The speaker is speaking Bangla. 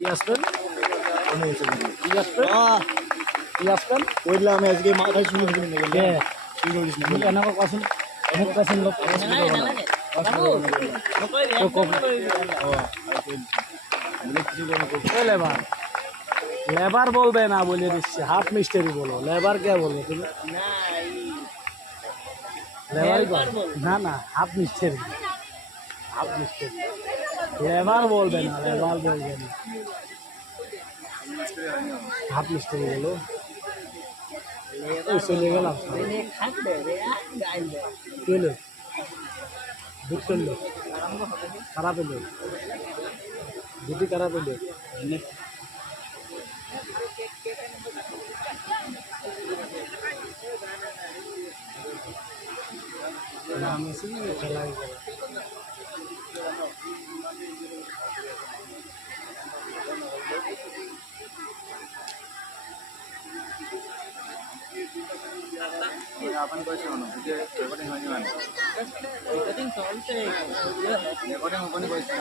কি আসবেন? কি আসবেন? কি আসবেন? বললাম আজকে মাথায় শুনে শুনে নিয়ে কে? গেলাম কি করিস না তুমি কেন কথা অনেক কথা লোক লেবার লেবার বলবে না বলে দিচ্ছে হাফ মিস্টারি বলো লেবার কে বলবে তুমি লেবারই না না half mystery half mystery labour বলবে না লেবার বলবে না হাফ মিস্টারি বলো ওই চলে গেলাম চলে দুধ চললো খারাপ এলো দুটি খারাপ এলো নাম এসে খেলা आपण पैसे म्हणू म्हणजे रेकॉर्डिंग म्हणजे रेकॉर्डिंग चलते रेकॉर्डिंग कोणी पैसे